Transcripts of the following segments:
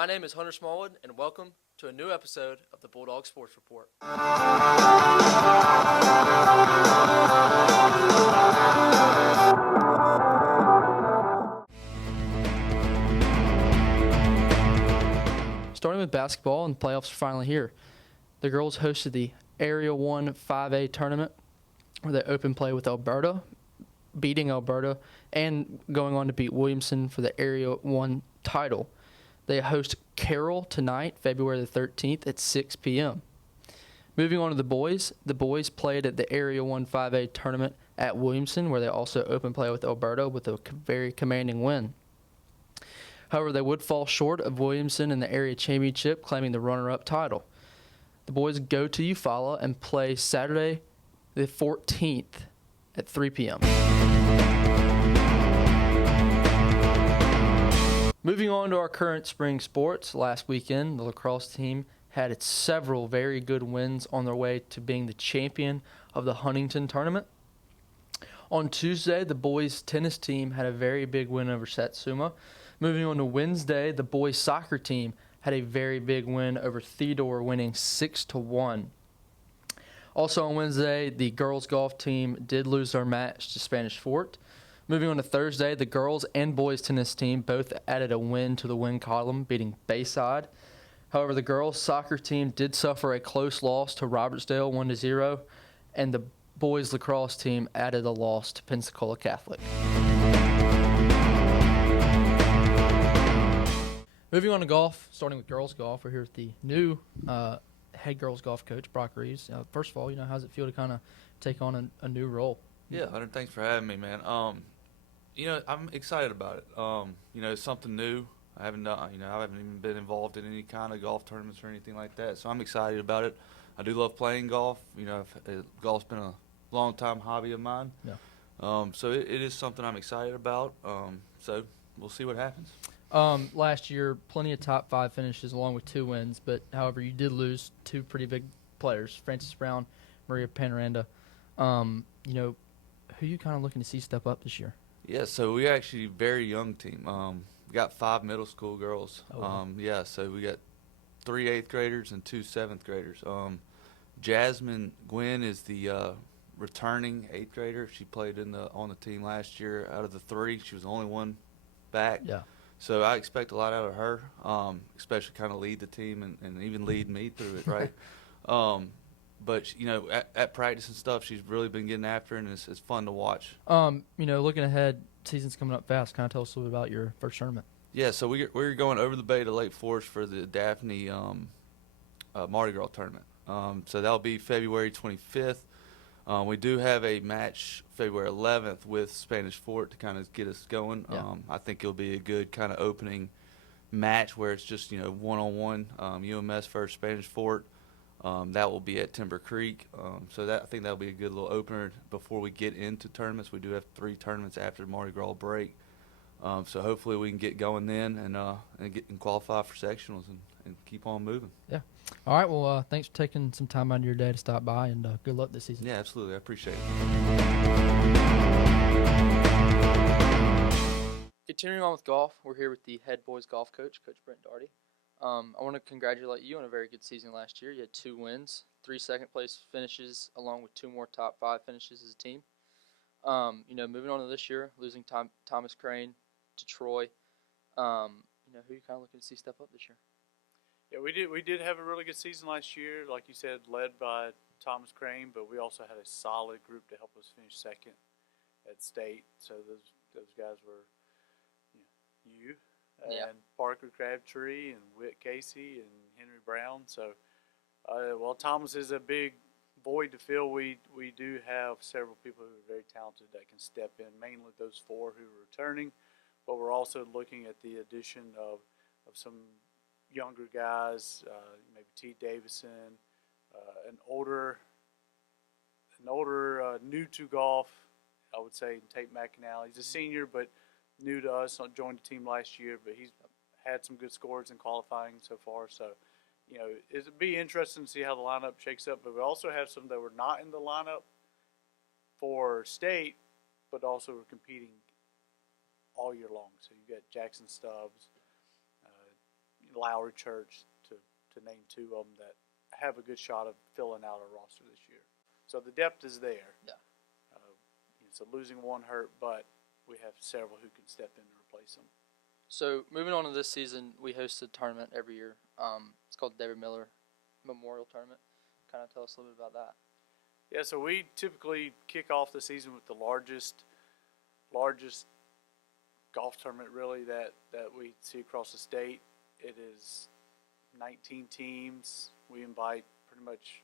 My name is Hunter Smallwood, and welcome to a new episode of the Bulldog Sports Report. Starting with basketball, and the playoffs are finally here. The girls hosted the Area 1 5A tournament, where they open play with Alberta, beating Alberta, and going on to beat Williamson for the Area 1 title. They host Carroll tonight, February the 13th at 6 p.m. Moving on to the boys played at the Area 1 5A tournament at Williamson, where they also open play with Alberta with a very commanding win. However, they would fall short of Williamson in the area championship, claiming the runner-up title. The boys go to Eufaula and play Saturday the 14th at 3 p.m. Moving on to our current spring sports, last weekend the lacrosse team had several very good wins on their way to being the champion of the Huntington tournament. On Tuesday, the boys tennis team had a very big win over Satsuma. Moving on to Wednesday, the boys soccer team had a very big win over Theodore, winning 6-1. Also on Wednesday, the girls golf team did lose their match to Spanish Fort. Moving on to Thursday, the girls and boys tennis team both added a win to the win column, beating Bayside. However, the girls soccer team did suffer a close loss to Robertsdale, 1-0, and the boys lacrosse team added a loss to Pensacola Catholic. Moving on to golf, starting with girls golf, we're here with the new head girls golf coach, Brock Reaves. First of all, how does it feel to kind of take on a new role? Yeah, Hunter, thanks for having me, man. I'm excited about it. It's something new. I haven't even been involved in any kind of golf tournaments or anything like that, so I'm excited about it. I do love playing golf. Golf's been a long-time hobby of mine. Yeah. So it is something I'm excited about. So we'll see what happens. Last year, plenty of top 5 finishes along with 2 wins, but however, you did lose 2 pretty big players, Frances Brown, Maria Panoranda. Who are you kind of looking to see step up this year? Yeah, so we're actually a very young team. We got 5 middle school girls. Oh, wow. So we got 3 8th graders and 2 7th graders. Jasmine Gwynn is the returning 8th grader. She played on the team last year. Out of the 3, she was the only one back. Yeah. So I expect a lot out of her, especially kind of lead the team and even lead me through it, right? But, at practice and stuff, she's really been getting after it, and it's fun to watch. Looking ahead, season's coming up fast. Kind of tell us a little bit about your first tournament. Yeah, so we're going over the bay to Lake Forest for the Daphne Mardi Gras tournament. So that'll be February 25th. We do have a match February 11th with Spanish Fort to kind of get us going. Yeah. I think it'll be a good kind of opening match where it's just, one-on-one, UMS versus Spanish Fort. That will be at Timber Creek. I think that'll be a good little opener before we get into tournaments. We do have 3 tournaments after the Mardi Gras break. So hopefully we can get going then and qualify for sectionals and keep on moving. Yeah. All right. Well, thanks for taking some time out of your day to stop by, and good luck this season. Yeah, absolutely. I appreciate it. Continuing on with golf, we're here with the head boys golf coach, Coach Brent Daugherty. I want to congratulate you on a very good season last year. You had 2 wins, 3 second-place finishes, along with 2 more top 5 finishes as a team. Moving on to this year, losing Thomas Crane to Troy. Who are you kind of looking to see step up this year? Yeah, we did have a really good season last year, like you said, led by Thomas Crane, but we also had a solid group to help us finish second at state. So those guys were, you and Parker Crabtree and Whit Casey and Henry Brown. So, Thomas is a big void to fill. We do have several people who are very talented that can step in, mainly those 4 who are returning, but we're also looking at the addition of some younger guys, maybe T. Davison, an older new to golf, I would say Tate McAnally. He's a senior, but new to us. Joined the team last year, but he's had some good scores in qualifying so far. So, it'd be interesting to see how the lineup shakes up. But we also have some that were not in the lineup for state, but also were competing all year long. So you got Jackson Stubbs, Lowry Church, to name two of them that have a good shot of filling out our roster this year. So the depth is there. Yeah. So losing one hurt, but we have several who can step in and replace them. So moving on to this season, we host a tournament every year. It's called David Miller Memorial Tournament. Kind of tell us a little bit about that. Yeah, so we typically kick off the season with the largest golf tournament really that we see across the state. It is 19 teams. We invite pretty much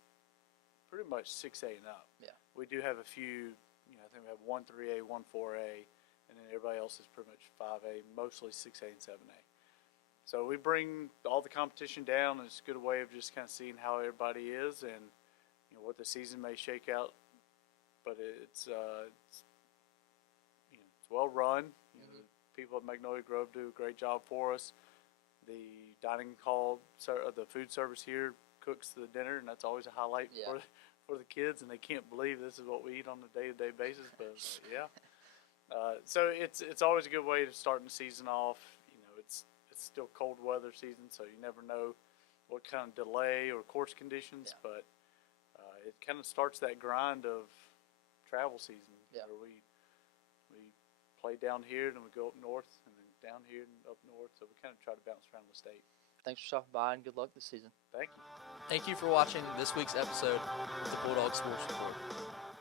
6A and up. Yeah. We do have a few, I think we have one 3A, one 4A, and then everybody else is pretty much 5A, mostly 6A and 7A. So we bring all the competition down, and it's a good way of just kind of seeing how everybody is and what the season may shake out. But it's well run. People at Magnolia Grove do a great job for us. The dining hall, the food service here cooks the dinner, and that's always a highlight for the kids, and they can't believe this is what we eat on a day-to-day basis. But yeah, so it's always a good way to start the season off. It's still cold weather season, so you never know what kind of delay or course conditions, but it kind of starts that grind of travel season. Where we play down here, then we go up north, and then down here and up north. So we kind of try to bounce around the state. Thanks for stopping by, and good luck this season. Thank you. Thank you for watching this week's episode of the Bulldog Sports Report.